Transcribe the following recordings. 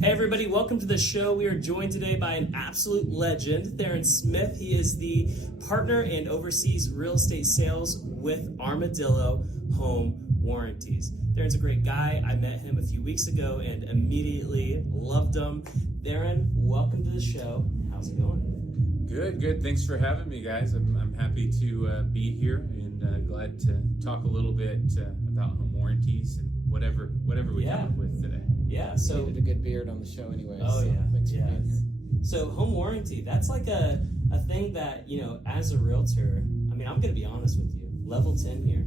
Hey everybody, welcome to the show. We are joined today by an absolute legend, Theron Smith. He is the partner and oversees real estate sales with Armadillo Home Warranties. Theron's a great guy. I met him a few weeks ago and immediately loved him. Theron, welcome to the show. How's it going? Good. Thanks for having me, guys. I'm happy to be here and glad to talk a little bit about home warranties and whatever we come up with today. Yeah, so needed a good beard on the show anyway. Oh so yeah, thanks for being here. So home warranty, that's like a thing that, as a realtor, I'm gonna be honest with you, level 10 here.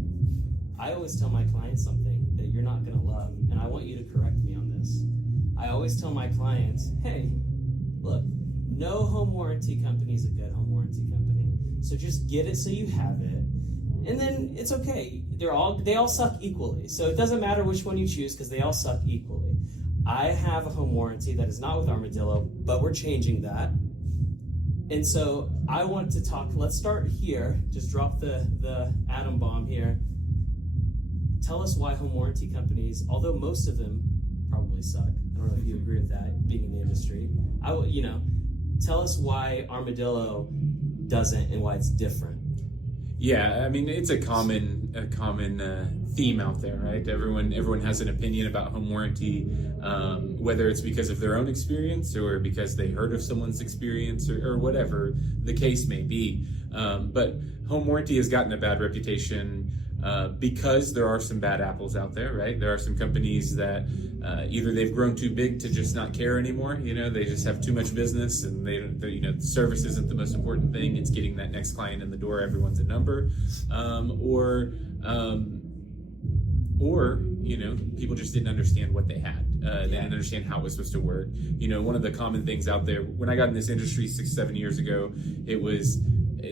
I always tell my clients something that you're not gonna love, and I want you to correct me on this. I always tell my clients, hey, look, no home warranty company is a good home warranty company. So just get it so you have it. And then it's okay. They all suck equally. So it doesn't matter which one you choose because they all suck equally. I have a home warranty that is not with Armadillo, but we're changing that. And so I want to talk, let's start here. Just drop the atom bomb here. Tell us why home warranty companies, although most of them probably suck. I don't know if you agree with that, being in the industry. Tell us why Armadillo doesn't and why it's different. Yeah, it's a common theme out there, right? Everyone has an opinion about home warranty, whether it's because of their own experience or because they heard of someone's experience or whatever the case may be. But home warranty has gotten a bad reputation because there are some bad apples out there, right? There are some companies that either they've grown too big to just not care anymore. They just have too much business, and service isn't the most important thing. It's getting that next client in the door. Everyone's a number, or people just didn't understand what they had. They didn't understand how it was supposed to work. One of the common things out there when I got in this industry 6-7 years ago,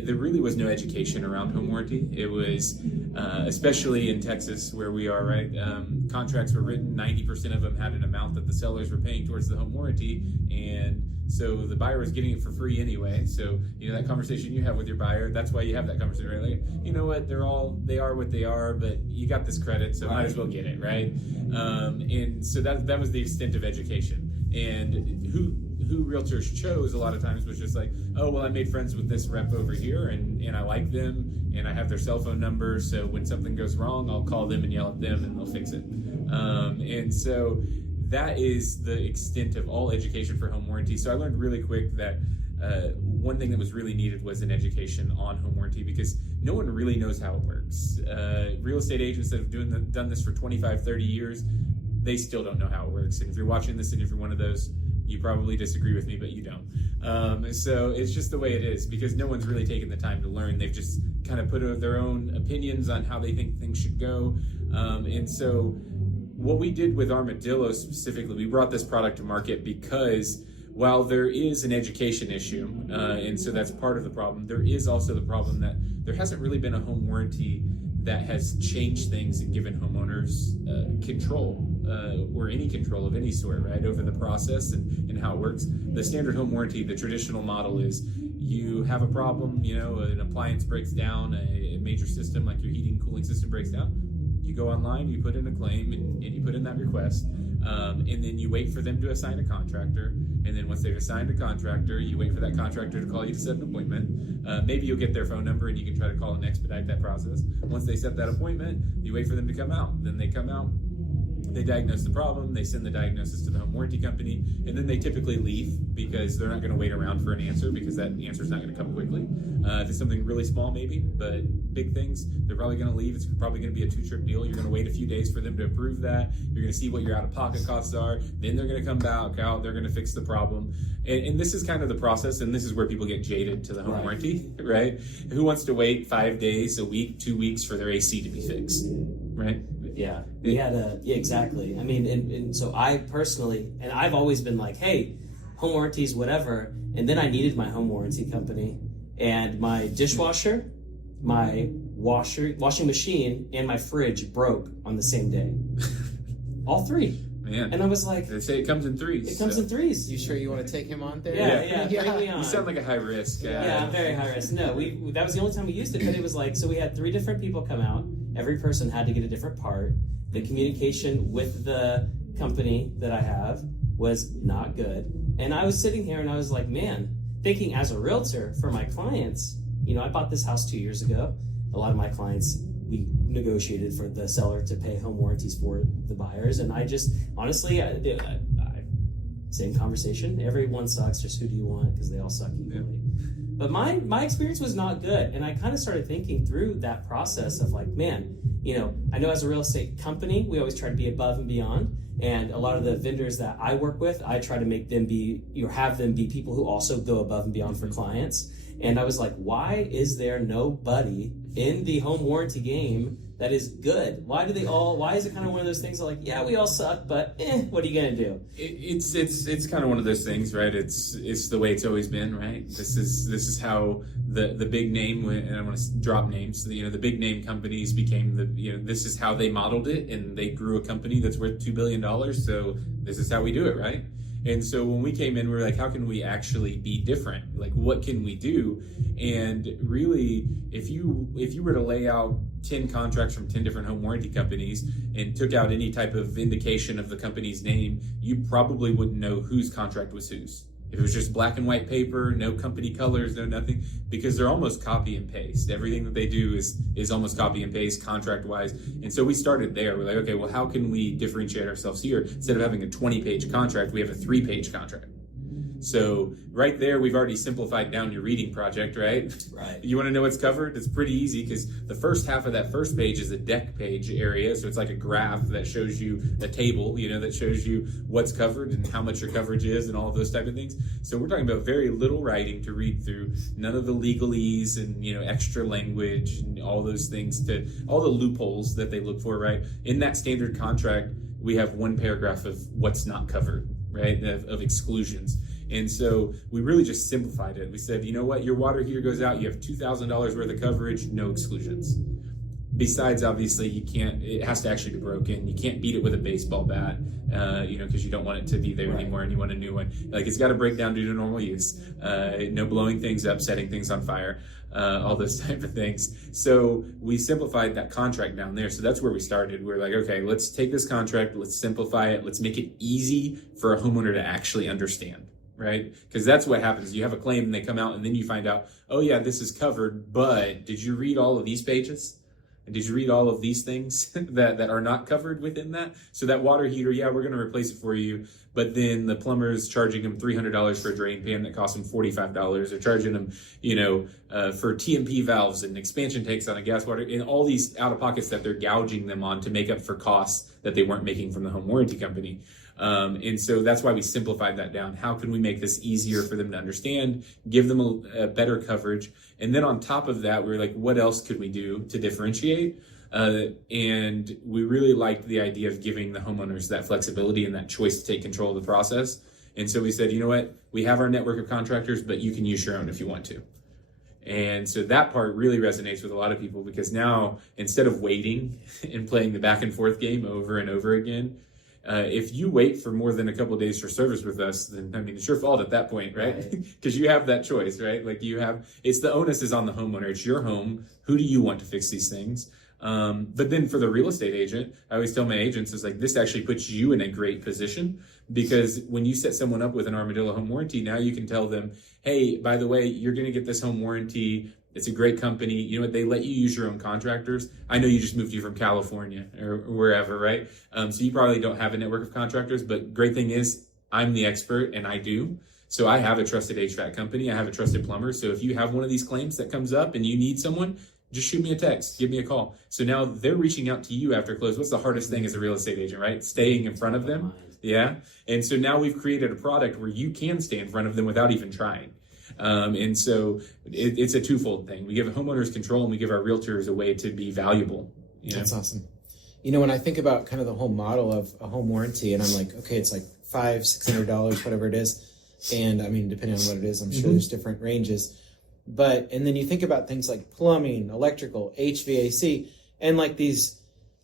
there really was no education around home warranty. It was, especially in Texas where we are, right? Contracts were written, 90% of them had an amount that the sellers were paying towards the home warranty, and so the buyer was getting it for free anyway. So, that conversation you have with your buyer, that's why you have that conversation, right? Like, you know what, they are what they are, but you got this credit, so might as well get it, right? And so that was the extent of education. And who realtors chose a lot of times was just like, oh, well, I made friends with this rep over here and I like them and I have their cell phone number, so when something goes wrong, I'll call them and yell at them and they'll fix it. And so that is the extent of all education for home warranty. So I learned really quick that one thing that was really needed was an education on home warranty, because no one really knows how it works. Real estate agents that have done this for 25, 30 years, they still don't know how it works. And if you're watching this and if you're one of those, you probably disagree with me, but you don't. So it's just the way it is, because no one's really taken the time to learn. They've just kind of put their own opinions on how they think things should go. And so what we did with Armadillo specifically, we brought this product to market because while there is an education issue, and so that's part of the problem, there is also the problem that there hasn't really been a home warranty that has changed things and given homeowners control or any control of any sort, right, over the process and how it works. The standard home warranty, the traditional model is you have a problem, an appliance breaks down, a major system like your heating and cooling system breaks down. You go online, you put in a claim, and you put in that request, and then you wait for them to assign a contractor, and then once they've assigned a contractor, you wait for that contractor to call you to set an appointment. Maybe you'll get their phone number and you can try to call and expedite that process. Once they set that appointment, you wait for them to come out. Then they come out, they diagnose the problem, they send the diagnosis to the home warranty company, and then they typically leave because they're not going to wait around for an answer, because that answer is not going to come quickly. If it's something really small, maybe, but big things, they're probably going to leave. It's probably going to be a 2-trip deal. You're going to wait a few days for them to approve that. You're going to see what your out-of-pocket costs are. Then they're going to come back out. They're going to fix the problem. And this is kind of the process, and this is where people get jaded to the home warranty, right? Who wants to wait 5 days, a week, 2 weeks for their AC to be fixed, right? Yeah, exactly. And so I personally, and I've always been like, hey, home warranties, whatever. And then I needed my home warranty company, and my dishwasher, my washing machine, and my fridge broke on the same day. All three. Man. And I was like, they say it comes in threes. It comes in threes. You sure you want to take him on there? Yeah. Bring me on. You sound like a high risk. Yeah, I'm very high risk. No, that was the only time we used it, but it was like, so we had 3 different people come out. Every person had to get a different part. The communication with the company that I have was not good. And I was sitting here and I was like, man, thinking as a realtor for my clients, I bought this house 2 years ago. A lot of my clients, we negotiated for the seller to pay home warranties for the buyers. And I just, honestly, same conversation. Everyone sucks, just who do you want? Because they all suck equally. But my experience was not good. And I kind of started thinking through that process of like, man, I know as a real estate company, we always try to be above and beyond. And a lot of the vendors that I work with, I try to make them have them be people who also go above and beyond for clients. And I was like, why is there nobody in the home warranty game that is good? Why is it kind of one of those things that like, yeah, we all suck, but what are you going to do? It's kind of one of those things, right? It's the way it's always been, right? This is how the big name, and I want to drop names, the big name companies became this is how they modeled it, and they grew a company that's worth $2 billion. So this is how we do it, right? And so when we came in, we were like, how can we actually be different? Like, what can we do? And really, if you were to lay out 10 contracts from 10 different home warranty companies and took out any type of indication of the company's name, you probably wouldn't know whose contract was whose. If it was just black and white paper, no company colors, no nothing, because they're almost copy and paste. Everything that they do is almost copy and paste contract wise. And so we started there. We're like, okay, well, how can we differentiate ourselves here? Instead of having a 20-page contract, we have a 3-page contract. So right there, we've already simplified down your reading project, right? Right. You want to know what's covered? It's pretty easy because the first half of that first page is a deck page area. So it's like a graph that shows you a table, that shows you what's covered and how much your coverage is and all of those type of things. So we're talking about very little writing to read through, none of the legalese and, extra language and all those things, all the loopholes that they look for, right? In that standard contract, we have one paragraph of what's not covered, right? Of exclusions. And so we really just simplified it. We said, you know what, your water heater goes out, you have $2,000 worth of coverage, no exclusions. Besides, obviously, it has to actually be broken. You can't beat it with a baseball bat, because you don't want it to be there anymore and you want a new one. Like, it's got to break down due to normal use. No blowing things up, setting things on fire, all those type of things. So we simplified that contract down there. So that's where we started. We're like, okay, let's take this contract, let's simplify it, let's make it easy for a homeowner to actually understand. Right? Because that's what happens. You have a claim and they come out and then you find out, oh yeah, this is covered, but did you read all of these pages? And did you read all of these things that are not covered within that? So that water heater, yeah, we're going to replace it for you, but then the plumber is charging them $300 for a drain pan that costs them $45. They're charging them, for TMP valves and expansion tanks on a gas water, and all these out of pockets that they're gouging them on to make up for costs that they weren't making from the home warranty company. And so that's why we simplified that down. How can we make this easier for them to understand, give them a better coverage? And then on top of that, we were like, what else could we do to differentiate? And we really liked the idea of giving the homeowners that flexibility and that choice to take control of the process. And so we said, you know what, we have our network of contractors, but you can use your own if you want to. And so that part really resonates with a lot of people, because now, instead of waiting and playing the back and forth game over and over again, if you wait for more than a couple of days for service with us, then it's your fault at that point, right? Because you have that choice, right? Like it's the onus is on the homeowner. It's your home. Who do you want to fix these things? But then for the real estate agent, I always tell my agents, is like, this actually puts you in a great position, because when you set someone up with an Armadillo home warranty, now you can tell them, hey, by the way, you're going to get this home warranty. It's a great company. You know what? They let you use your own contractors. I know you just moved here from California or wherever, right? So you probably don't have a network of contractors, but great thing is I'm the expert and I do. So I have a trusted HVAC company. I have a trusted plumber. So if you have one of these claims that comes up and you need someone, just shoot me a text, give me a call. So now they're reaching out to you after close. What's the hardest thing as a real estate agent, right? Staying in front of them. Yeah. And so now we've created a product where you can stay in front of them without even trying. And so it's a twofold thing. We give homeowners control and we give our realtors a way to be valuable. That's awesome. When I think about kind of the whole model of a home warranty, and I'm like, okay, it's like $500-$600, whatever it is. And I mean, depending on what it is, I'm sure there's different ranges. And then you think about things like plumbing, electrical, HVAC, and like these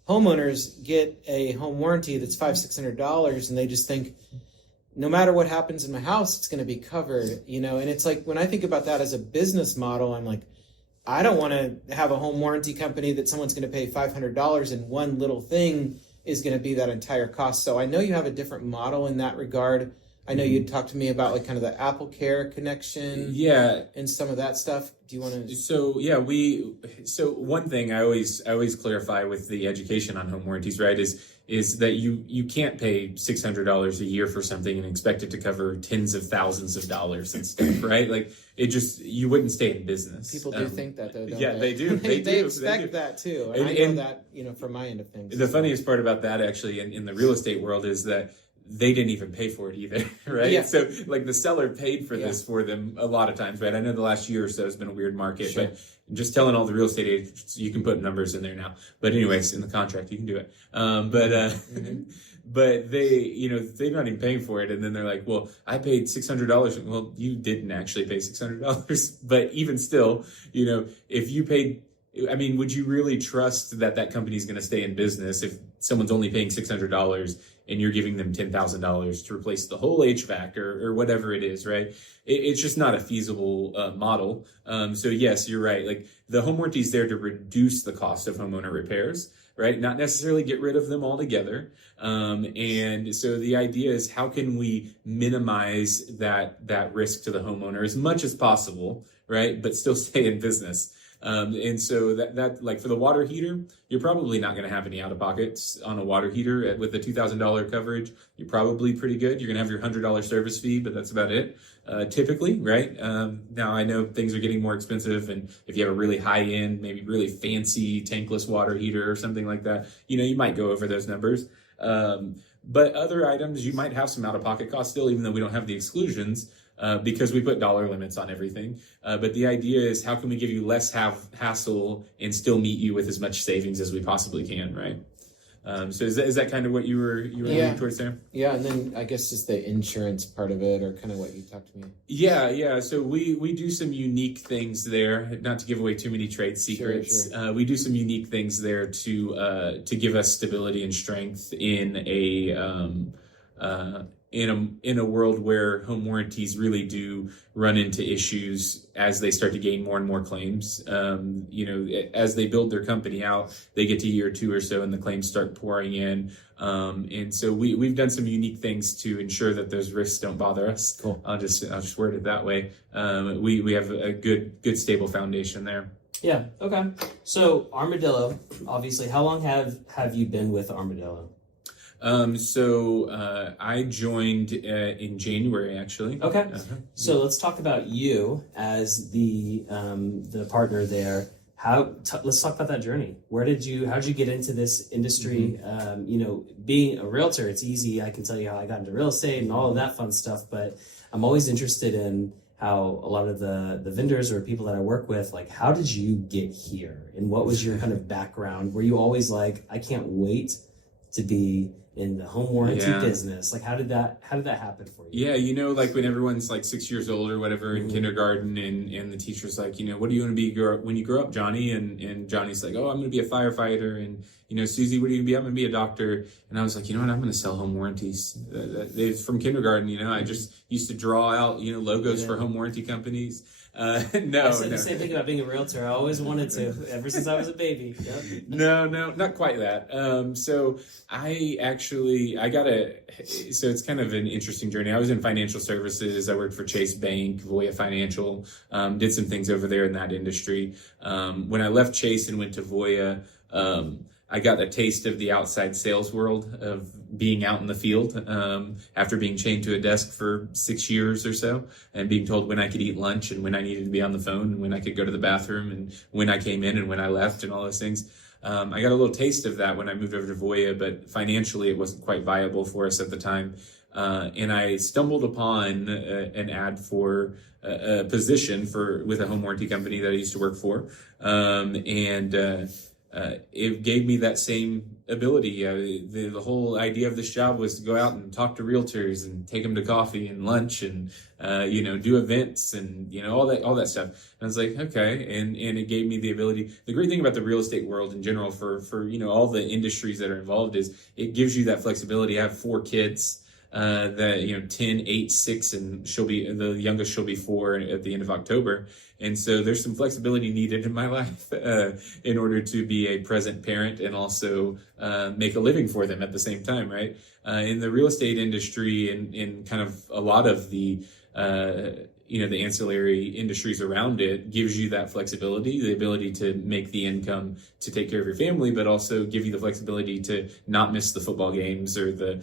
homeowners get a home warranty that's $500-$600, and they just think, no matter what happens in my house, it's going to be covered, and it's like, when I think about that as a business model, I'm like, I don't want to have a home warranty company that someone's going to pay $500 and one little thing is going to be that entire cost. So I know you have a different model in that regard. I know you'd talked to me about like kind of the Apple Care connection, and some of that stuff. Do you want to? So yeah, so one thing I always clarify with the education on home warranties, right, is that you can't pay $600 a year for something and expect it to cover tens of thousands of dollars and stuff, right? Like you wouldn't stay in business. People do think that though, don't yeah, they do. They expect that too, and I know that from my end of things. The funniest part about that actually in the real estate world is that they didn't even pay for it either, right? Yeah. So like the seller paid for this for them a lot of times, right? I know the last year or so has been a weird market, but just telling all the real estate agents, you can put numbers in there now. But anyways, in the contract, you can do it. But they're not even paying for it. And then they're like, well, I paid $600. Well, you didn't actually pay $600. But even still, if you paid, I mean, would you really trust that company is going to stay in business if someone's only paying $600 and you're giving them $10,000 to replace the whole HVAC or whatever it is, right? It's just not a feasible model. So yes, you're right. Like the home warranty is there to reduce the cost of homeowner repairs, right? Not necessarily get rid of them altogether. And so the idea is how can we minimize that risk to the homeowner as much as possible, right? But still stay in business. And so that like for the water heater, you're probably not going to have any out of pockets on a water heater with the $2,000 coverage. You're probably pretty good. You're going to have your $100 service fee, but that's about it. Typically, right? Now I know things are getting more expensive, and if you have a really high end, maybe really fancy tankless water heater or something like that, you might go over those numbers. But other items, you might have some out of pocket costs still, even though we don't have the exclusions. Because we put dollar limits on everything. But the idea is how can we give you less hassle and still meet you with as much savings as we possibly can, right? So is that kind of what you were leaning towards there? Yeah, and then I guess just the insurance part of it, or kind of what you talked to me. Yeah. So we do some unique things there. Not to give away too many trade secrets. Sure. We do some unique things there to give us stability and strength in a world where home warranties really do run into issues as they start to gain more and more claims. As they build their company out, they get to year 2 or so and the claims start pouring in. And so we've done some unique things to ensure that those risks don't bother us. Cool. I'll just word it that way. We have a good stable foundation there. Yeah. Okay. So Armadillo, obviously, how long have you been with Armadillo? I joined in January, actually. Okay. Uh-huh. So let's talk about you as the partner there. Let's talk about that journey. How did you get into this industry? Mm-hmm. Being a realtor, it's easy. I can tell you how I got into real estate and all of that fun stuff, but I'm always interested in how a lot of the vendors or people that I work with, like, how did you get here? And what was your kind of background? Were you always like, I can't wait to be in the home warranty business? Like, how did that happen for you? Yeah, like when everyone's like 6 years old or whatever in kindergarten, and the teacher's like, what do you want to be when you grow up, Johnny? And Johnny's like, oh, I'm going to be a firefighter. And Susie, what are you going to be? I'm going to be a doctor. And I was like, I'm going to sell home warranties. From kindergarten, I just used to draw out logos for home warranty companies. I said the same thing about being a realtor. I always wanted to, ever since I was a baby. Yep. No, not quite that. So it's kind of an interesting journey. I was in financial services. I worked for Chase Bank, Voya Financial, did some things over there in that industry. When I left Chase and went to Voya, I got a taste of the outside sales world of being out in the field after being chained to a desk for 6 years or so and being told when I could eat lunch and when I needed to be on the phone and when I could go to the bathroom and when I came in and when I left and all those things. I got a little taste of that when I moved over to Voya, but financially it wasn't quite viable for us at the time. And I stumbled upon an ad for a position with a home warranty company that I used to work for. It gave me that same ability. The whole idea of this job was to go out and talk to realtors and take them to coffee and lunch and do events and all that stuff. And I was like, okay, and it gave me the ability. The great thing about the real estate world in general for all the industries that are involved is it gives you that flexibility. I have 4 kids. that 10, 8, 6, and the youngest she'll be 4 at the end of October. And so there's some flexibility needed in my life in order to be a present parent and also make a living for them at the same time, right? In the real estate industry and in kind of a lot of the the ancillary industries around it gives you that flexibility, the ability to make the income to take care of your family, but also give you the flexibility to not miss the football games or the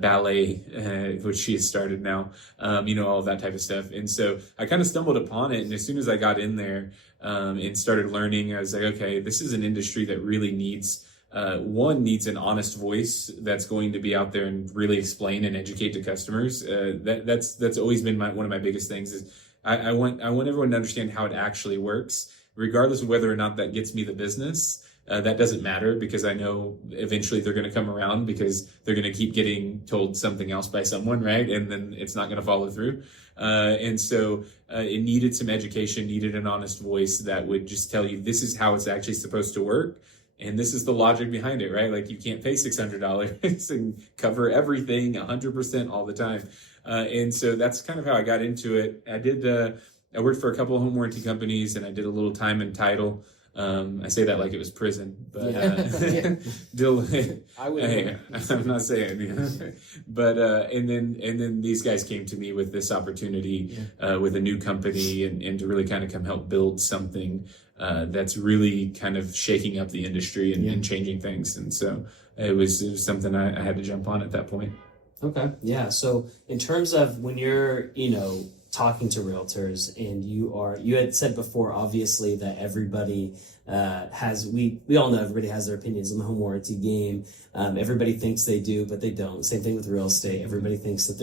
ballet, which she has started now, all of that type of stuff. And so I kind of stumbled upon it. And as soon as I got in there and started learning, I was like, okay, this is an industry that really needs an honest voice that's going to be out there and really explain and educate to customers. That's always been one of my biggest things is I want everyone to understand how it actually works, regardless of whether or not that gets me the business. That doesn't matter because I know eventually they're going to come around because they're going to keep getting told something else by someone, right? And then it's not going to follow through. And so it needed some education, needed an honest voice that would just tell you this is how it's actually supposed to work. And this is the logic behind it, right? Like you can't pay $600 and cover everything 100% all the time. And so that's kind of how I got into it. I worked for a couple of home warranty companies and I did a little time and title. I say that like it was prison, but I would. I'm not saying, but and then these guys came to me with this opportunity with a new company and to really kind of come help build something that's really kind of shaking up the industry and changing things. And so it was something I had to jump on at that point. Okay. Yeah. So in terms of when you're, talking to realtors and you had said before, obviously, that everybody we all know everybody has their opinions on the home warranty game. Everybody thinks they do, but they don't. Same thing with real estate. Everybody thinks that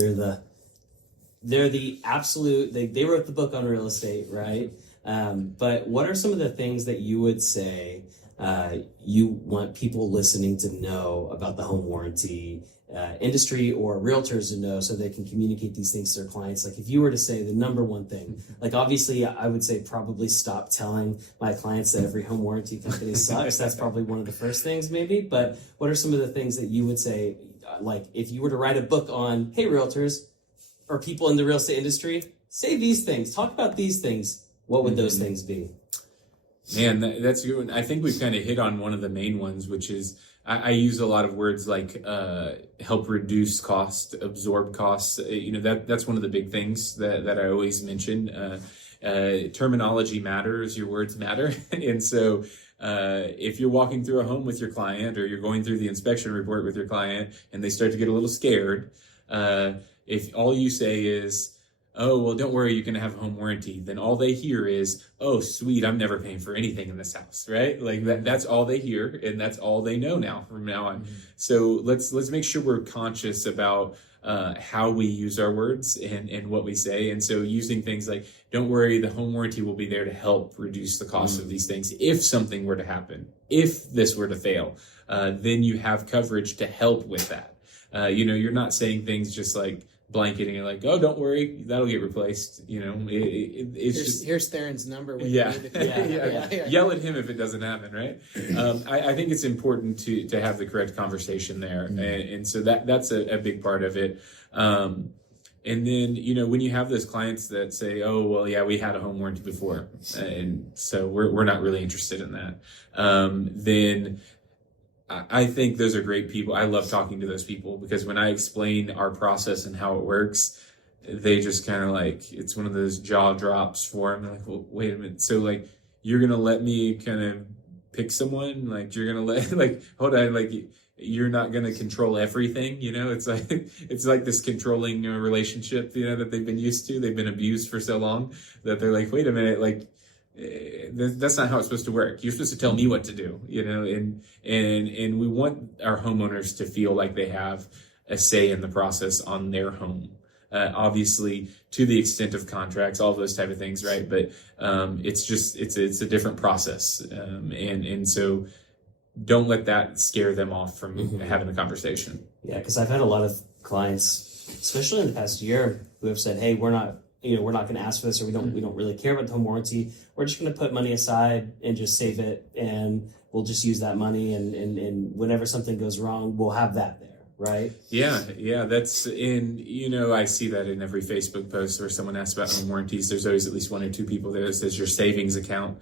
they're the absolute, they wrote the book on real estate, right? But what are some of the things that you would say you want people listening to know about the home warranty industry or realtors to know so they can communicate these things to their clients? Like if you were to say the number one thing, like obviously I would say probably stop telling my clients that every home warranty company sucks. That's probably one of the first things maybe. But what are some of the things that you would say, like if you were to write a book on, hey, realtors or people in the real estate industry, say these things, talk about these things. What would those things be? Man, that's good. I think we've kind of hit on one of the main ones, which is I use a lot of words like help reduce cost, absorb costs. That's one of the big things that I always mention. Terminology matters, your words matter. And so if you're walking through a home with your client or you're going through the inspection report with your client and they start to get a little scared, if all you say is, oh, well, don't worry, you can have a home warranty, then all they hear is, oh, sweet, I'm never paying for anything in this house, right? Like that's all they hear, and that's all they know now from now on. Mm-hmm. So let's make sure we're conscious about how we use our words and what we say. And so using things like, don't worry, the home warranty will be there to help reduce the cost of these things. If something were to happen, if this were to fail, then you have coverage to help with that. You're not saying things just like, blanketing and like, oh, don't worry, that'll get replaced. Here's Theron's number. Yeah. Yell at him if it doesn't happen, right? I think it's important to have the correct conversation there, and so that's a big part of it. And then when you have those clients that say, oh, well, yeah, we had a home warranty before, and so we're not really interested in that. Then I think those are great people. I love talking to those people because when I explain our process and how it works, they just kind of like, it's one of those jaw drops for them. They're like, well, wait a minute. So like, you're going to let me kind of pick someone? Like, you're going to let, hold on, you're not going to control everything. It's like this controlling relationship, that they've been used to. They've been abused for so long that they're like, wait a minute, that's not how it's supposed to work. You're supposed to tell me what to do, and we want our homeowners to feel like they have a say in the process on their home. Obviously, to the extent of contracts, all those type of things, right? But it's a different process, and so don't let that scare them off from having the conversation. Yeah, because I've had a lot of clients, especially in the past year, who have said, "Hey, we're not going to ask for this, or we don't really care about the home warranty. We're just going to put money aside and just save it, and we'll just use that money, and whenever something goes wrong, we'll have that there." right? Yeah, that's in, I see that in every Facebook post where someone asks about home warranties. There's always at least one or two people there that says your savings account.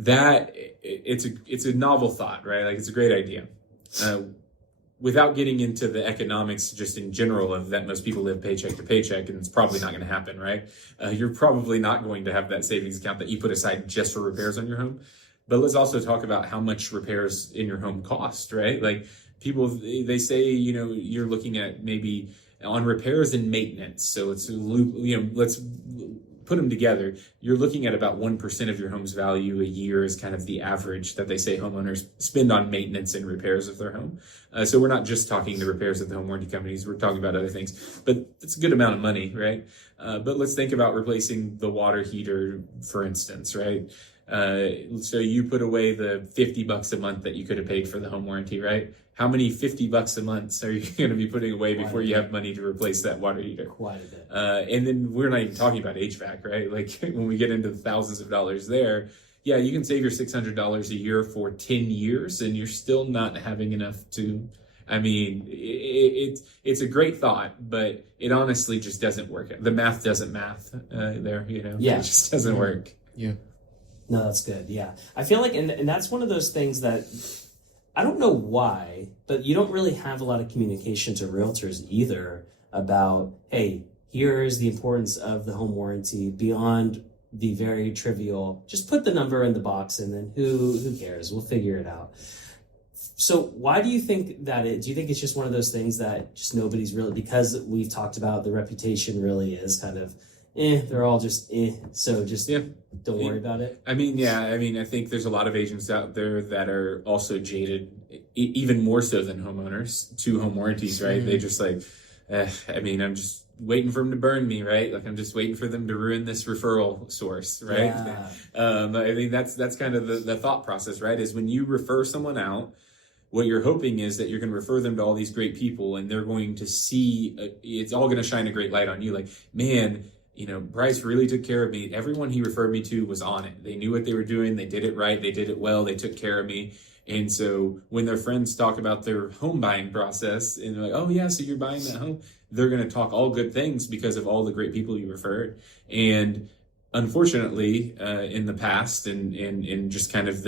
That it's a novel thought, right? Like, it's a great idea. Without getting into the economics just in general of that most people live paycheck to paycheck, and it's probably not going to happen, right? You're probably not going to have that savings account that you put aside just for repairs on your home. But let's also talk about how much repairs in your home cost, right? Like, people, they say, you're looking at maybe on repairs and maintenance. So it's a loop, let's put them together. You're looking at about 1% of your home's value a year is kind of the average that they say homeowners spend on maintenance and repairs of their home. So we're not just talking the repairs of the home warranty companies, we're talking about other things, but it's a good amount of money, right? But let's think about replacing the water heater, for instance, right? So you put away the $50 a month that you could have paid for the home warranty, right? How many $50 a month are you going to be putting away before you have money to replace that water heater? Quite a bit. And then we're not even talking about HVAC, right? Like, when we get into the thousands of dollars there, yeah, you can save your $600 a year for 10 years and you're still not having enough to, it's a great thought, but it honestly just doesn't work. The math doesn't math there, Yeah. It just doesn't work. Yeah. No, that's good. Yeah. I feel like, and that's one of those things that I don't know why, but you don't really have a lot of communication to realtors either about, hey, here's the importance of the home warranty beyond the very trivial, just put the number in the box and then who cares? We'll figure it out. So why do you think that do you think it's just one of those things that just nobody's really, because we've talked about the reputation really is kind of, they're all just, so just don't worry about it? I think there's a lot of agents out there that are also jaded, even more so than homeowners, to home warranties, right? They just like, I'm just waiting for them to burn me, right? Like, I'm just waiting for them to ruin this referral source, right? Yeah. I think that's kind of the thought process, right? Is when you refer someone out, what you're hoping is that you're going to refer them to all these great people and they're going to see, it's all going to shine a great light on you. Like, man, Bryce really took care of me. Everyone he referred me to was on it. They knew what they were doing. They did it right. They did it well. They took care of me. And so when their friends talk about their home buying process and they're like, oh yeah, so you're buying that home, they're going to talk all good things because of all the great people you referred. And unfortunately, in the past and just kind of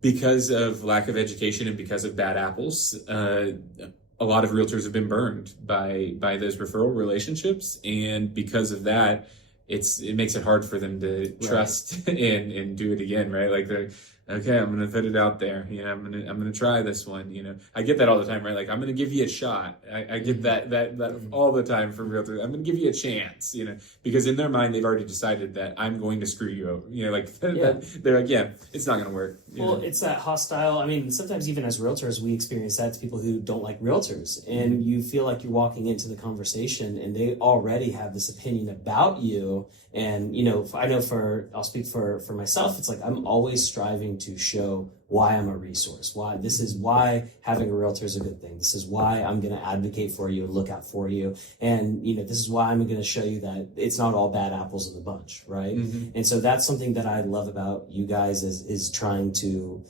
because of lack of education and because of bad apples, a lot of realtors have been burned by those referral relationships, and because of that, it makes it hard for them to trust and do it again, right? Like, they're okay, I'm gonna put it out there. I'm gonna try this one. I get that all the time, right? Like, I'm gonna give you a shot. I get that all the time from realtors. I'm gonna give you a chance, because in their mind they've already decided that I'm going to screw you over. They're like, yeah, it's not gonna work. Well, it's that hostile. Sometimes even as realtors, we experience that to people who don't like realtors, and you feel like you're walking into the conversation, and they already have this opinion about you. And I know I'll speak for myself. It's like I'm always striving to show why I'm a resource. This is why having a realtor is a good thing. This is why I'm going to advocate for you and look out for you. And this is why I'm going to show you that it's not all bad apples in the bunch, right? Mm-hmm. And so that's something that I love about you guys is trying to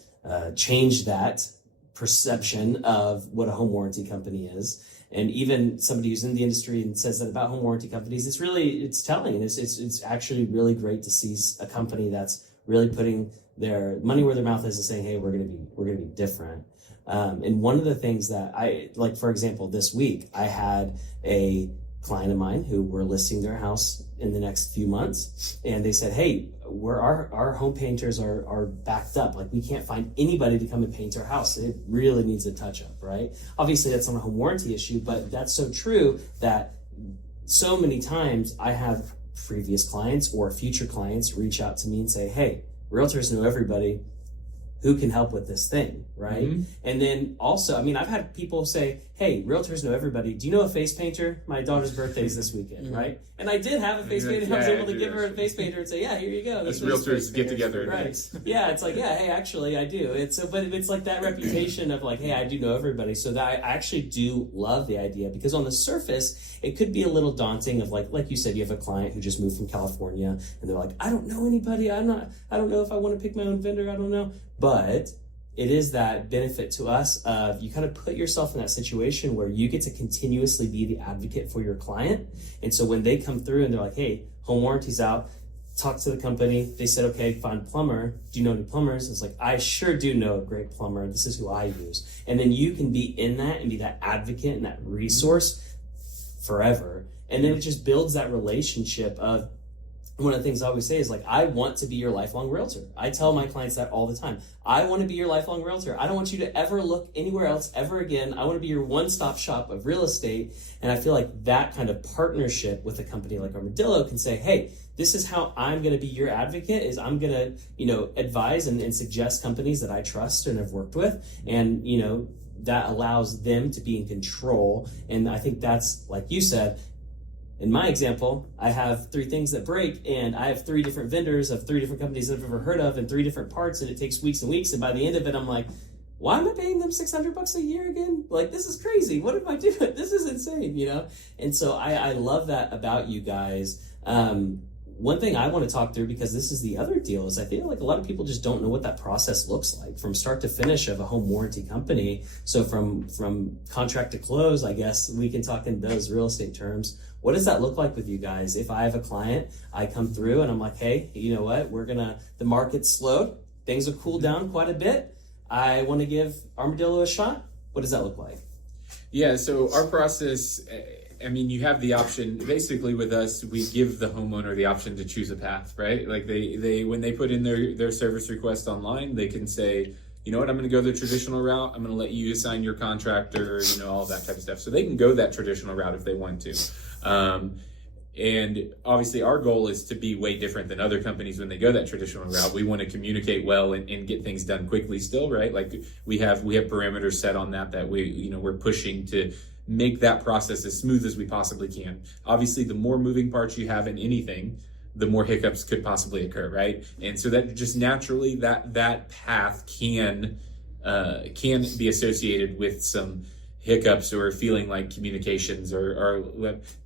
change that perception of what a home warranty company is. And even somebody who's in the industry and says that about home warranty companies, it's telling. And it's actually really great to see a company that's really putting their money where their mouth is and saying, hey, we're gonna be different. And one of the things that I like, for example, this week I had a client of mine who were listing their house in the next few months, and they said, hey, our home painters are backed up. Like, we can't find anybody to come and paint our house. It really needs a touch up, right? Obviously that's not a home warranty issue, but that's so true that so many times I have previous clients or future clients reach out to me and say, hey, realtors know everybody who can help with this thing, right? Mm-hmm. And then also, I've had people say, hey, realtors know everybody. Do you know a face painter? My daughter's birthday is this weekend, mm-hmm. right? And I did have a face painter. I was able to give her a face painter and say, yeah, here you go. As realtors get together. Right. Yeah, it's like, yeah, hey, actually, I do. But it's like that reputation of like, hey, I do know everybody. So that I actually do love the idea, because on the surface, it could be a little daunting of like you said, you have a client who just moved from California and they're like, I don't know anybody. I don't know if I want to pick my own vendor. I don't know. But it is that benefit to us of you kind of put yourself in that situation where you get to continuously be the advocate for your client. And so when they come through and they're like, hey, home warranty's out, talk to the company. They said, okay, find a plumber. Do you know any plumbers? It's like, I sure do know a great plumber. This is who I use. And then you can be in that and be that advocate and that resource forever. And then it just builds that relationship of, one of the things I always say is like, I want to be your lifelong realtor. I tell my clients that all the time. I want to be your lifelong realtor. I don't want you to ever look anywhere else ever again. I want to be your one-stop shop of real estate. And I feel like that kind of partnership with a company like Armadillo can say, hey, this is how I'm going to be your advocate, is I'm going to, advise and suggest companies that I trust and have worked with. And, that allows them to be in control. And I think that's, like you said, in my example, I have 3 things that break, and I have 3 different vendors of 3 different companies that I've ever heard of and 3 different parts, and it takes weeks and weeks. And by the end of it, I'm like, why am I paying them $600 a year again? Like, this is crazy. What am I doing? This is insane, And so I love that about you guys. One thing I want to talk through, because this is the other deal, is I feel like a lot of people just don't know what that process looks like from start to finish of a home warranty company. So from contract to close, I guess we can talk in those real estate terms. What does that look like with you guys? If I have a client, I come through and I'm like, hey, you know what? The market's slowed. Things have cooled down quite a bit. I want to give Armadillo a shot. What does that look like? Yeah, so our process, you have the option. Basically with us, we give the homeowner the option to choose a path, right? Like they when they put in their service request online, they can say, you know what, I'm going to go the traditional route. I'm going to let you assign your contractor, all that type of stuff. So they can go that traditional route if they want to. And obviously our goal is to be way different than other companies when they go that traditional route. We want to communicate well and get things done quickly still, right? Like we have parameters set on that we're pushing to make that process as smooth as we possibly can. Obviously, the more moving parts you have in anything, the more hiccups could possibly occur, right? And so that just naturally that path can be associated with some hiccups or feeling like communications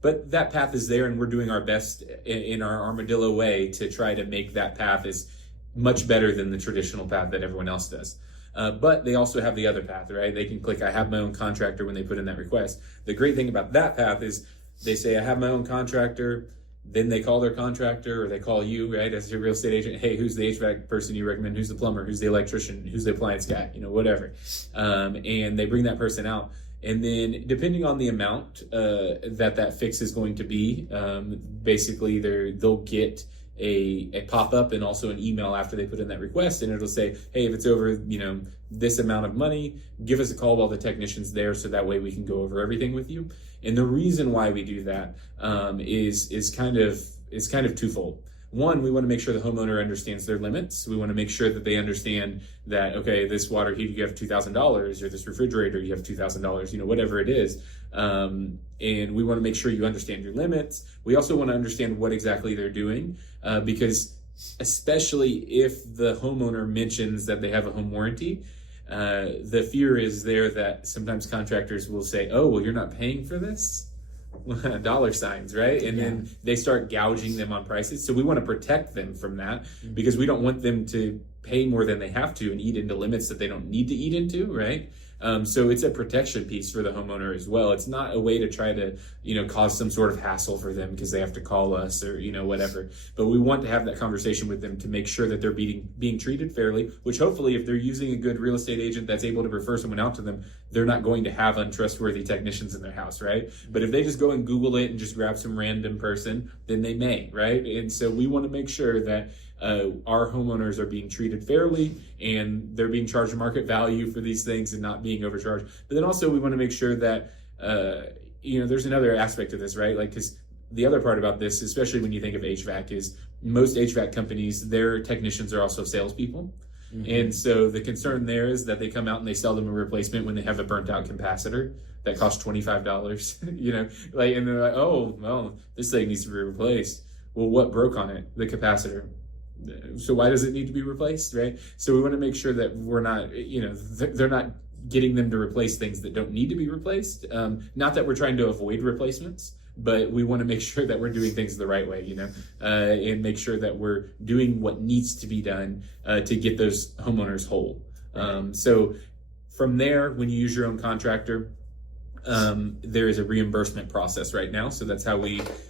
but that path is there, and we're doing our best in our Armadillo way to try to make that path as much better than the traditional path that everyone else does. But they also have the other path, right? They can click, I have my own contractor when they put in that request. The great thing about that path is they say, I have my own contractor. Then they call their contractor, or they call you, right, as your real estate agent. Hey, who's the HVAC person you recommend? Who's the plumber? Who's the electrician? Who's the appliance guy? Whatever. And they bring that person out. And then depending on the amount that fix is going to be, basically they'll get a pop-up and also an email after they put in that request, and it'll say, hey, if it's over this amount of money, give us a call while the technician's there, so that way we can go over everything with you. And the reason why we do that is kind of twofold. One, we want to make sure the homeowner understands their limits. We want to make sure that they understand that, okay, this water heater, you have $2,000, or this refrigerator, you have $2,000, whatever it is. And we want to make sure you understand your limits. We also want to understand what exactly they're doing, because especially if the homeowner mentions that they have a home warranty, the fear is there that sometimes contractors will say, oh, well, you're not paying for this? Dollar signs, right? And then they start gouging them on prices. So we want to protect them from that, because we don't want them to pay more than they have to and eat into limits that they don't need to eat into, right? So it's a protection piece for the homeowner as well. It's not a way to try to, cause some sort of hassle for them because they have to call us or, whatever. But we want to have that conversation with them to make sure that they're being treated fairly, which hopefully if they're using a good real estate agent that's able to refer someone out to them, they're not going to have untrustworthy technicians in their house, right? But if they just go and Google it and just grab some random person, then they may, right? And so we want to make sure that our homeowners are being treated fairly and they're being charged market value for these things and not being overcharged. But then also we want to make sure that, there's another aspect of this, right? Like, because the other part about this, especially when you think of HVAC, is most HVAC companies, their technicians are also salespeople. Mm-hmm. And so the concern there is that they come out and they sell them a replacement when they have a burnt out capacitor that costs $25, and they're like, oh, well, this thing needs to be replaced. Well, what broke on it? The capacitor. So why does it need to be replaced, right? So we want to make sure that we're not, they're not getting them to replace things that don't need to be replaced. Not that we're trying to avoid replacements, but we want to make sure that we're doing things the right way, and make sure that we're doing what needs to be done to get those homeowners whole. So from there, when you use your own contractor, there is a reimbursement process right now. So that's how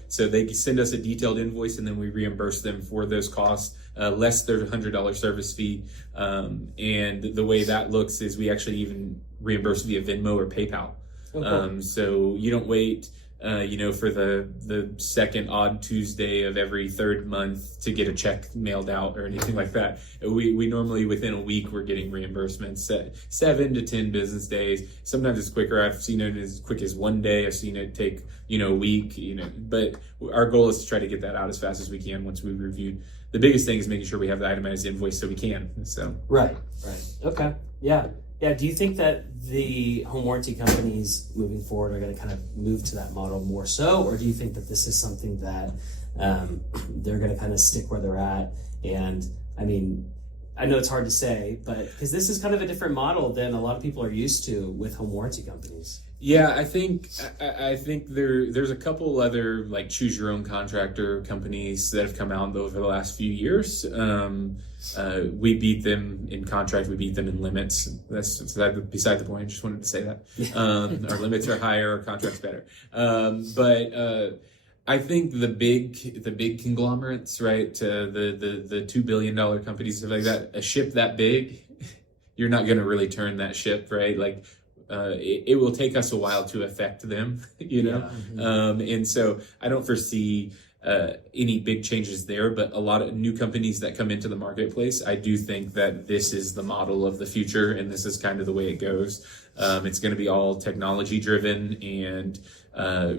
so they send us a detailed invoice and then we reimburse them for those costs, less their $100 service fee. And the way that looks is we actually even reimburse via Venmo or PayPal. Okay. So you don't wait, for the second odd Tuesday of every third month to get a check mailed out or anything like that. We normally within a week we're getting reimbursements, 7 to 10 business days. Sometimes it's quicker. I've seen it as quick as one day. I've seen it take a week. But our goal is to try to get that out as fast as we can once we've reviewed. The biggest thing is making sure we have the itemized invoice so we can. So right. Okay. Yeah. Do you think that the home warranty companies moving forward are going to kind of move to that model more so, or do you think that this is something that they're going to kind of stick where they're at? And I mean, I know it's hard to say, but because this is kind of a different model than a lot of people are used to with home warranty companies. Yeah, I think there's a couple other like choose your own contractor companies that have come out over the last few years. We beat them in contract. We beat them in limits. That's beside the point. I just wanted to say that. Our limits are higher. Our contract's better. But I think the big conglomerates, right? The $2 billion companies, stuff like that. A ship that big, you're not going to really turn that ship, right? Like. It will take us a while to affect them, Yeah. And so I don't foresee any big changes there, but a lot of new companies that come into the marketplace, I do think that this is the model of the future, and this is kind of the way it goes. It's going to be all technology driven and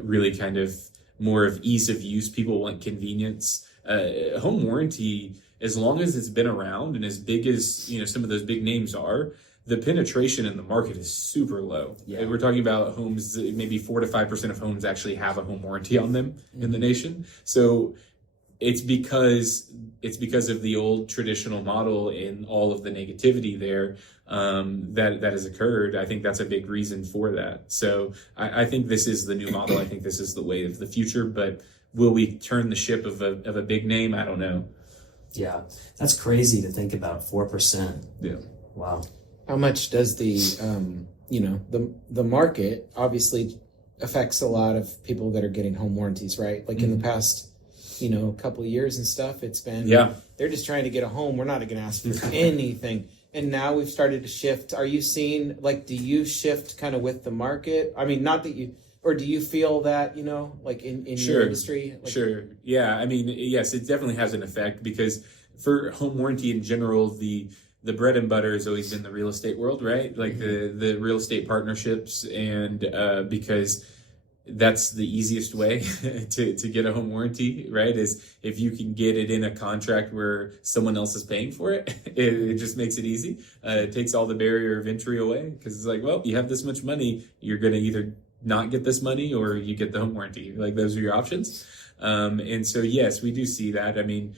really kind of more of ease of use. People want convenience. Home warranty, as long as it's been around and as big as some of those big names are, the penetration in the market is super low. Yeah. We're talking about homes, maybe 4 to 5% of homes actually have a home warranty on them in the nation. So it's because of the old traditional model and all of the negativity there that has occurred. I think that's a big reason for that. So I think this is the new model. I think this is the way of the future. But will we turn the ship of a big name? I don't know. Yeah, that's crazy to think about. 4%. Yeah. Wow. How much does the market obviously affects a lot of people that are getting home warranties, right? Like in the past, couple of years and stuff, it's been, they're just trying to get a home. We're not going to ask for anything. And now we've started to shift. Are you seeing, do you shift kind of with the market? I mean, not that you, or do you feel that, like in your industry? Sure. Yeah. I mean, yes, it definitely has an effect because for home warranty in general, the bread and butter has always been the real estate world, right? Like the real estate partnerships, and because that's the easiest way to get a home warranty, right? Is if you can get it in a contract where someone else is paying for it, it just makes it easy. It takes all the barrier of entry away because it's like, well, you have this much money, you're going to either not get this money or you get the home warranty. Like those are your options. And so, yes, we do see that. I mean,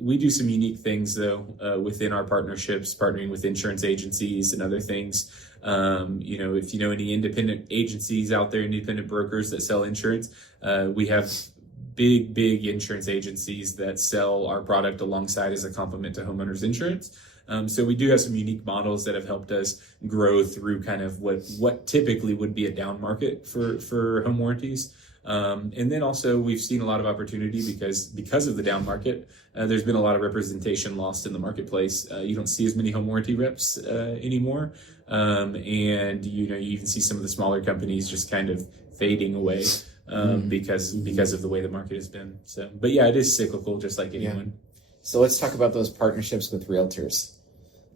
we do some unique things though within our partnerships, partnering with insurance agencies and other things. If you know any independent agencies out there, independent brokers that sell insurance, we have big insurance agencies that sell our product alongside as a complement to homeowners insurance. So we do have some unique models that have helped us grow through kind of what typically would be a down market for home warranties. And then also we've seen a lot of opportunity because of the down market. There's been a lot of representation lost in the marketplace. You don't see as many home warranty reps anymore. And you even see some of the smaller companies just kind of fading away because of the way the market has been. So, but yeah, it is cyclical, just like anyone. Yeah. So let's talk about those partnerships with realtors.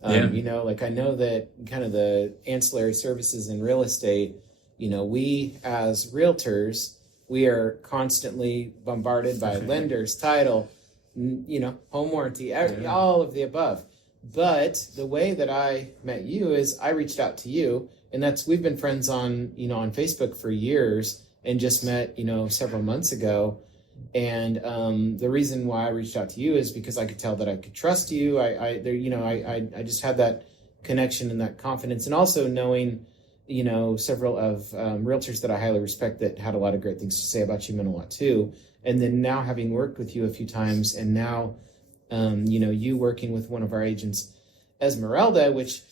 I know that kind of the ancillary services in real estate, we as realtors, we are constantly bombarded by lenders, title, home warranty, all of the above. But the way that I met you is I reached out to you, and we've been friends on Facebook for years and just met, several months ago. And the reason why I reached out to you is because I could tell that I could trust you. I just had that connection and that confidence, and also knowing, several of realtors that I highly respect that had a lot of great things to say about you meant a lot too. And then now having worked with you a few times, and now, you working with one of our agents, Esmeralda, which,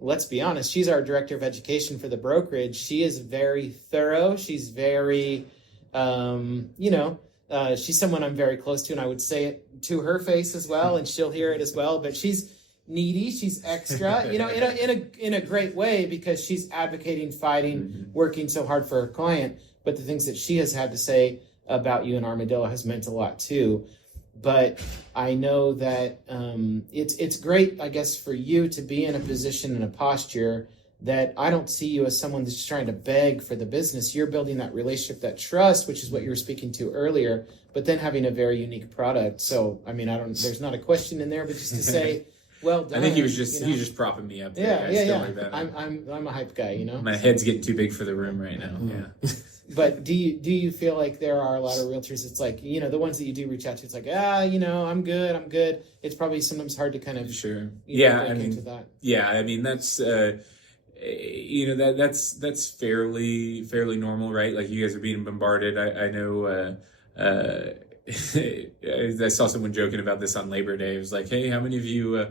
let's be honest, she's our director of education for the brokerage. She is very thorough. She's very, she's someone I'm very close to, and I would say it to her face as well, and she'll hear it as well. But she's needy. She's extra, in a great way, because she's advocating, fighting, working so hard for her client. But the things that she has had to say about you and Armadillo has meant a lot too. But I know that it's great, I guess, for you to be in a position and a posture that I don't see you as someone that's just trying to beg for the business. You're building that relationship, that trust, which is what you were speaking to earlier, but then having a very unique product. So, I mean, there's not a question in there, but just to say, well done. I think he was just propping me up. Yeah, there. Like that. I'm a hype guy, My head's getting too big for the room right now. Yeah. But do you feel like there are a lot of realtors? It's like, the ones that you do reach out to, it's like, I'm good. It's probably sometimes hard to kind of sure. Into that. Yeah, I mean that's that's fairly normal, right? Like you guys are being bombarded. I know. I saw someone joking about this on Labor Day. It was like, hey, how many of you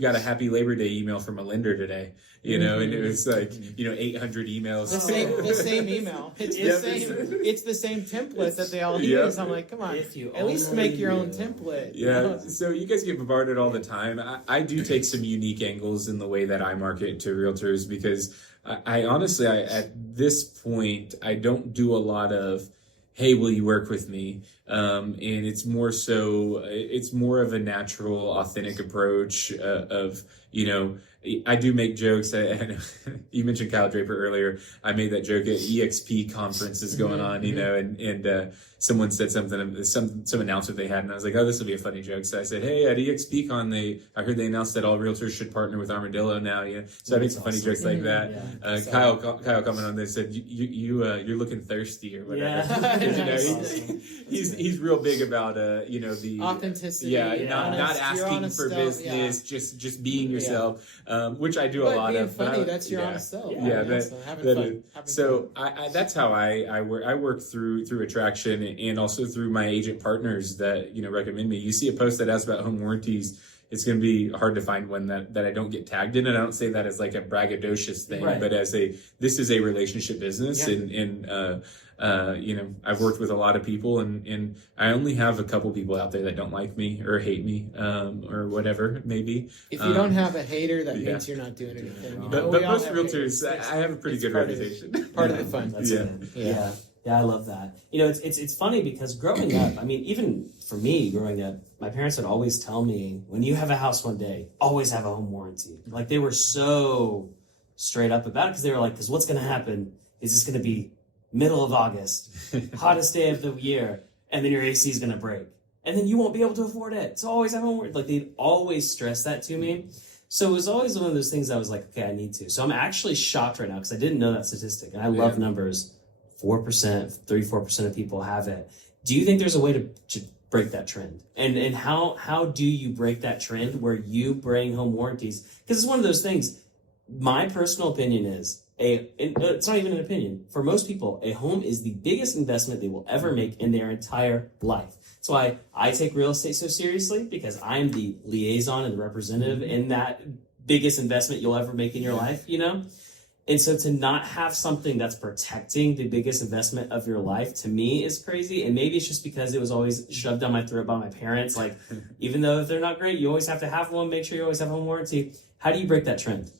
got a happy Labor Day email from a lender today? And it was like, 800 emails. The same email. It's the same template that they all use. I'm like, come on, at least make your own template. Yeah. So you guys get bombarded all the time. I do take some unique angles in the way that I market to realtors, because I honestly, at this point, I don't do a lot of, hey, will you work with me? And it's more of a natural, authentic approach of, I do make jokes. You mentioned Kyle Draper earlier. I made that joke at EXP conferences going on, and someone said something, some announcement they had, and I was like, oh, this will be a funny joke. So I said, hey, at EXP Con, I heard they announced that all realtors should partner with Armadillo now. So I make some funny jokes like that. Yeah. Kyle commented on this, said, you're looking thirsty or whatever. Yeah. He's real big about the authenticity. Not asking for business, just being yourself, which I do a lot of. Funny, that's your honest self. Having fun. That's how I work. I work through attraction, and also through my agent partners that recommend me. You see a post that asks about home warranties, it's going to be hard to find one that I don't get tagged in. And I don't say that as like a braggadocious thing, but as this is a relationship business, and I've worked with a lot of people, and I only have a couple people out there that don't like me or hate me, or whatever, maybe. If you don't have a hater, that means you're not doing anything. But most realtors, I have a pretty good reputation. Part of the fun. Yeah, I love that. It's funny because growing up, I mean, even for me growing up, my parents would always tell me, when you have a house one day, always have a home warranty. Like, they were so straight up about it, because they were like, because what's going to happen is it's going to be middle of August, hottest day of the year, and then your AC is going to break. And then you won't be able to afford it. So always have a home warranty. Like, they'd always stress that to me. So it was always one of those things I was like, okay, I need to. So I'm actually shocked right now, because I didn't know that statistic. And I love numbers. 4%, 34% of people have it. Do you think there's a way to break that trend? And how do you break that trend where you bring home warranties? Because it's one of those things. My personal opinion is, it's not even an opinion. For most people, a home is the biggest investment they will ever make in their entire life. That's why I take real estate so seriously, because I'm the liaison and the representative in that biggest investment you'll ever make in your life, And so to not have something that's protecting the biggest investment of your life, to me, is crazy. And maybe it's just because it was always shoved down my throat by my parents. Like, even though if they're not great, you always have to have one. Make sure you always have home warranty. How do you break that trend?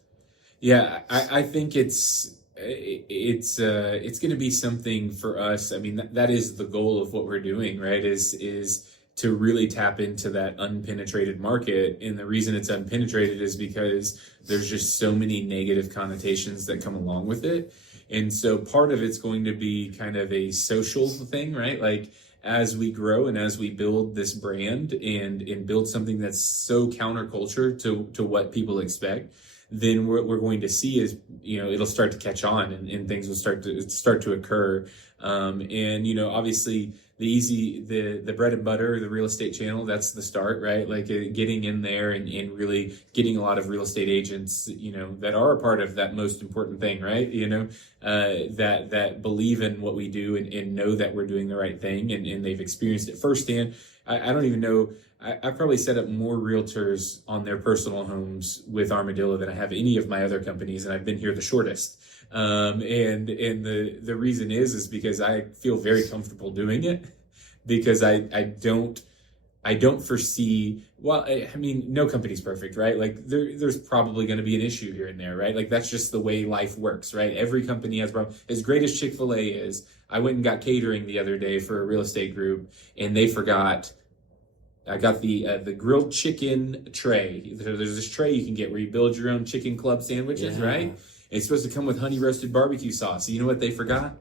Yeah, I think it's going to be something for us. I mean, that is the goal of what we're doing, right? Is to really tap into that unpenetrated market. And the reason it's unpenetrated is because there's just so many negative connotations that come along with it. And so part of it's going to be kind of a social thing, right? Like, as we grow and as we build this brand and build something that's so counterculture to what people expect, then what we're going to see is, it'll start to catch on, and things will start to occur. And, obviously the bread and butter, the real estate channel, that's the start, right? Like getting in there and really getting a lot of real estate agents, that are a part of that most important thing, right? That believe in what we do and know that we're doing the right thing, and they've experienced it firsthand. I don't even know. I've probably set up more realtors on their personal homes with Armadillo than I have any of my other companies, and I've been here the shortest. And the reason is because I feel very comfortable doing it, because I don't foresee, well, I mean, no company's perfect, right? Like there's probably going to be an issue here and there, right? Like that's just the way life works, right? Every company has problems. As great as Chick-fil-A is, I went and got catering the other day for a real estate group, and they forgot. I got the grilled chicken tray. There's this tray you can get where you build your own chicken club sandwiches, right? It's supposed to come with honey roasted barbecue sauce. You know what they forgot?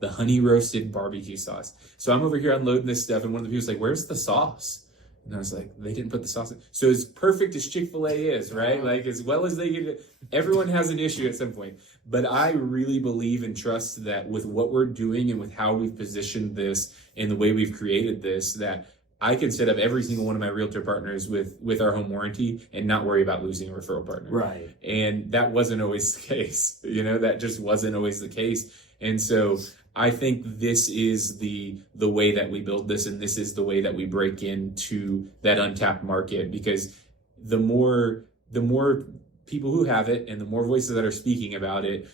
The honey roasted barbecue sauce. So I'm over here unloading this stuff, and one of the people's like, "Where's the sauce?" And I was like, "They didn't put the sauce in." So as perfect as Chick-fil-A is, right? Like as well as they get it, everyone has an issue at some point. But I really believe and trust that with what we're doing and with how we've positioned this and the way we've created this, that I can set up every single one of my realtor partners with our home warranty and not worry about losing a referral partner. Right. And that wasn't always the case. That just wasn't always the case. And so I think this is the way that we build this, and this is the way that we break into that untapped market, because the more people who have it and the more voices that are speaking about it,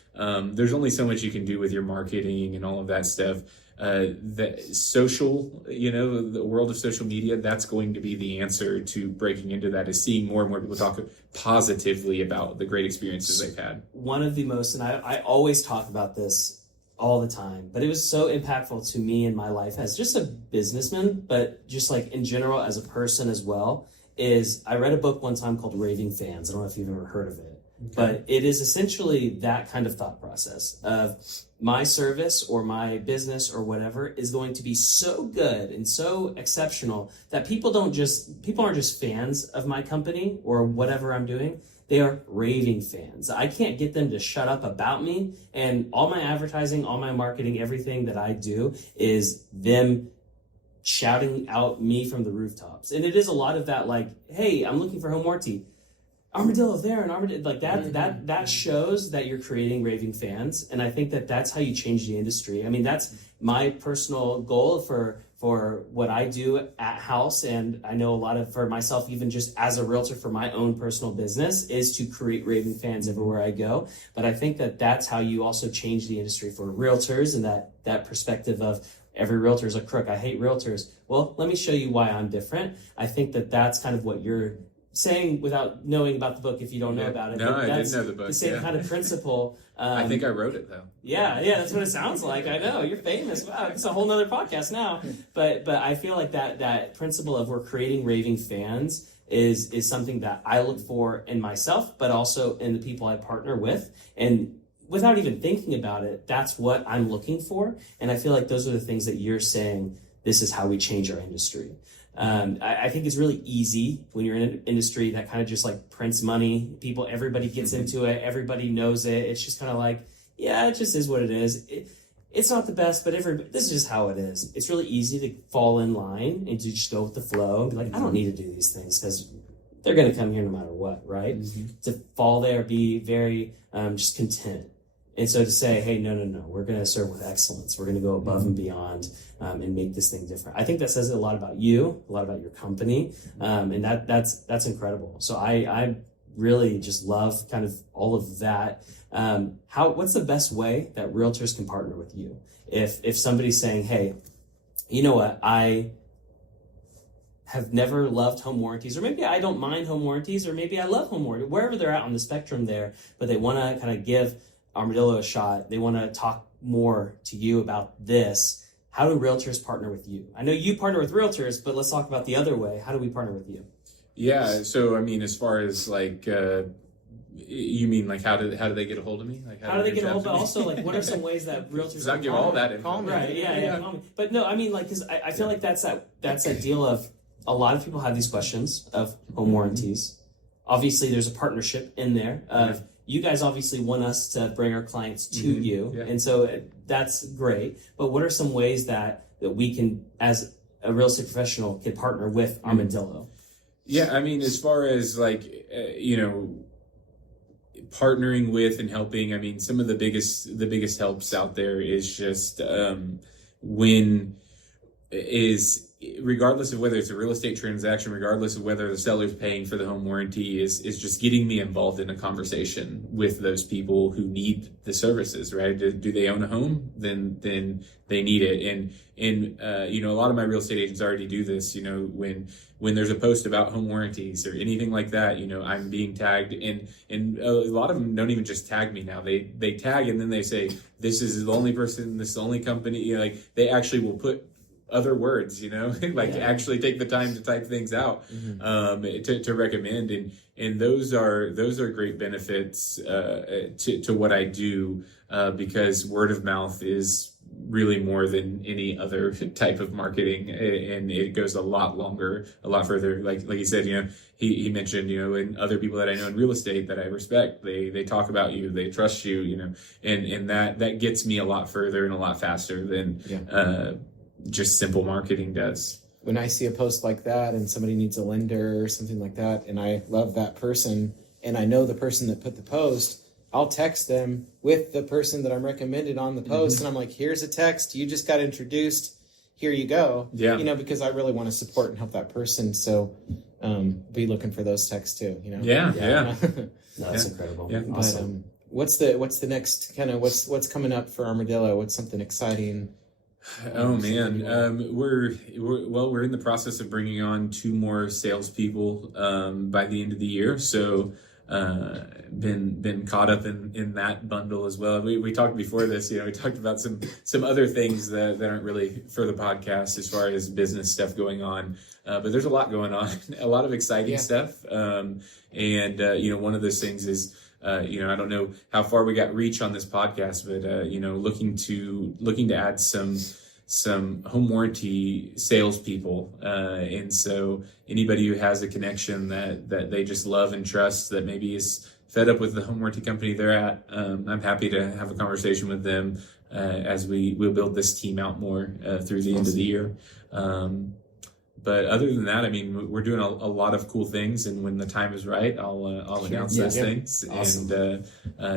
there's only so much you can do with your marketing and all of that stuff. The social, the world of social media, that's going to be the answer to breaking into that, is seeing more and more people talk positively about the great experiences they've had. One of the most, and I always talk about this all the time, but it was so impactful to me in my life as just a businessman, but just like in general as a person as well, is I read a book one time called Raving Fans. I don't know if you've ever heard of it. Okay. But it is essentially that kind of thought process of my service or my business or whatever is going to be so good and so exceptional that people aren't just fans of my company or whatever I'm doing. They are raving fans. I can't get them to shut up about me, and all my advertising, all my marketing, everything that I do is them shouting out me from the rooftops. And it is a lot of that, like, hey, I'm looking for home warranty. Armadillo there and Armadillo, like that. That shows that you're creating raving fans, and I think that's how you change the industry. I mean, that's my personal goal for what I do at house, and I know a lot for myself, even just as a realtor for my own personal business, is to create raving fans everywhere I go. But I think that's how you also change the industry for realtors, and that perspective of every realtor is a crook. I hate realtors. Well, let me show you why I'm different. I think that's kind of what you're saying without knowing about the book, if you don't know about it. No, I didn't know the book. The same kind of principle. I think I wrote it though. Yeah, that's what it sounds like. I know, you're famous. Wow, it's a whole nother podcast now. But I feel like that principle of we're creating raving fans is something that I look for in myself, but also in the people I partner with. And without even thinking about it, that's what I'm looking for. And I feel like those are the things that you're saying, this is how we change our industry. I think it's really easy when you're in an industry that kind of just like prints money. Everybody gets into it. Everybody knows it. It's just kind of like, yeah, it just is what it is. It's not the best, but this is just how it is. It's really easy to fall in line and to just go with the flow and be like, I don't need to do these things because they're going to come here no matter what, right? Mm-hmm. To fall there, be very just content. And so to say, hey, no, we're going to serve with excellence. We're going to go above and beyond and make this thing different. I think that says a lot about you, a lot about your company, and that's incredible. So I really just love kind of all of that. What's the best way that realtors can partner with you? If somebody's saying, hey, you know what, I have never loved home warranties, or maybe I don't mind home warranties, or maybe I love home warranty, wherever they're at on the spectrum there, but they want to kind of give Armadillo a shot. They want to talk more to you about this. How do realtors partner with you? I know you partner with realtors, but let's talk about the other way. How do we partner with you? Yeah. So, I mean, as far as like, you mean like how do they get a hold of me? Like how do they get a hold? But also, like, what are some ways that realtors? I'll give all that info. Right? Yeah. Call me. But no, I mean, like, because I feel like that's that deal of a lot of people have these questions of home warranties. Obviously, there's a partnership in there of. You guys obviously want us to bring our clients to you, and so that's great. But what are some ways that that we can, as a real estate professional, can partner with Armadillo? Yeah, I mean, as far as partnering with and helping, I mean, some of the biggest helps out there is just regardless of whether it's a real estate transaction, regardless of whether the seller's paying for the home warranty, is just getting me involved in a conversation with those people who need the services, right? Do they own a home? Then they need it. And a lot of my real estate agents already do this. When there's a post about home warranties or anything like that, I'm being tagged, and a lot of them don't even just tag me now. They tag and then they say, this is the only person, this is the only company. They actually will put other words, actually take the time to type things out to recommend, and those are great benefits to what I do, because word of mouth is really more than any other type of marketing, and it goes a lot longer, a lot further. Like you said, he mentioned, and other people that I know in real estate that I respect, they talk about you, they trust you, and that gets me a lot further and a lot faster than just simple marketing does. When I see a post like that and somebody needs a lender or something like that, and I love that person and I know the person that put the post, I'll text them with the person that I'm recommended on the post, and I'm like, here's a text, you just got introduced, here you go. Because I really want to support and help that person. So be looking for those texts too. That's incredible. But Awesome. what's the next kind of what's coming up for Armadillo? What's something exciting? Oh man, we're in the process of bringing on 2 more salespeople by the end of the year. So been caught up in that bundle as well. We talked before this, we talked about some other things that aren't really for the podcast as far as business stuff going on. But there's a lot going on, a lot of exciting stuff. And one of those things is, I don't know how far we got reach on this podcast, but looking to add some home warranty salespeople, and so anybody who has a connection that they just love and trust, that maybe is fed up with the home warranty company they're at, I'm happy to have a conversation with them as we'll build this team out more through the end of the year. But other than that, I mean, we're doing a lot of cool things, and when the time is right, I'll announce those things, awesome. And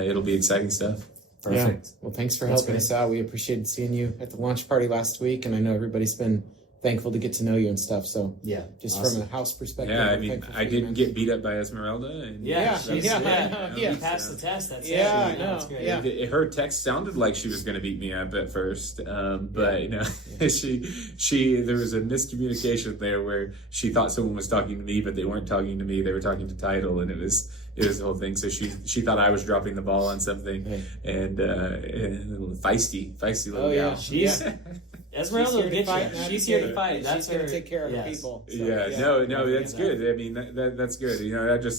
it'll be exciting stuff. Perfect. Yeah. Well, thanks for helping us out. We appreciated seeing you at the launch party last week, and I know everybody's been thankful to get to know you and stuff. So from a house perspective, I mean, I didn't get beat up by Esmeralda, and you passed the test. That's I know. That's great. Yeah. Her text sounded like she was going to beat me up at first, but she there was a miscommunication there where she thought someone was talking to me, but they weren't talking to me. They were talking to Title, and it was the whole thing. So she thought I was dropping the ball on something, and a little feisty little gal. She's Esmeralda will get you. She's here to fight. She's going to take care of her people. So, no, that's good. I mean, that's good.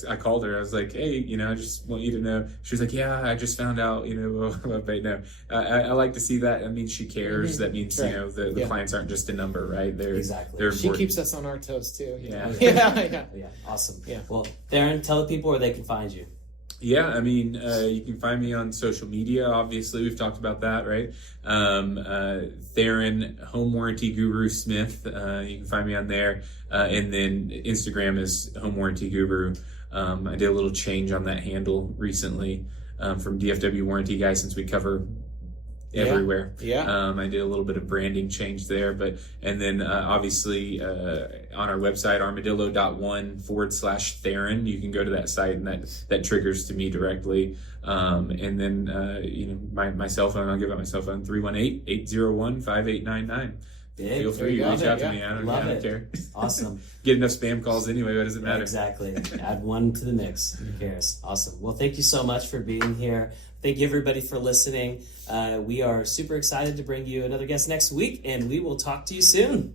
I called her. I was like, hey, I just want you to know. She was like, yeah, I just found out, but no, I like to see that. I mean, she cares. That means, the clients aren't just a number, right? They're important. She keeps us on our toes too. Yeah. Awesome. Yeah. Well, Theron, tell the people where they can find you. Yeah, I mean, you can find me on social media. Obviously, we've talked about that, right? Theron Home Warranty Guru Smith. You can find me on there, and then Instagram is Home Warranty Guru. I did a little change on that handle recently from DFW Warranty Guy, since we cover everywhere. I did a little bit of branding change there, and then obviously on our website, armadillo.one/Theron, you can go to that site, and that triggers to me directly. And then my cell phone, I'll give out my cell phone, 318-801-5899. Feel free to reach out to me. I don't care. Awesome. Get enough spam calls anyway. What does it matter? Exactly. Add one to the mix. Who cares? Awesome. Well, thank you so much for being here. Thank you, everybody, for listening. We are super excited to bring you another guest next week, and we will talk to you soon.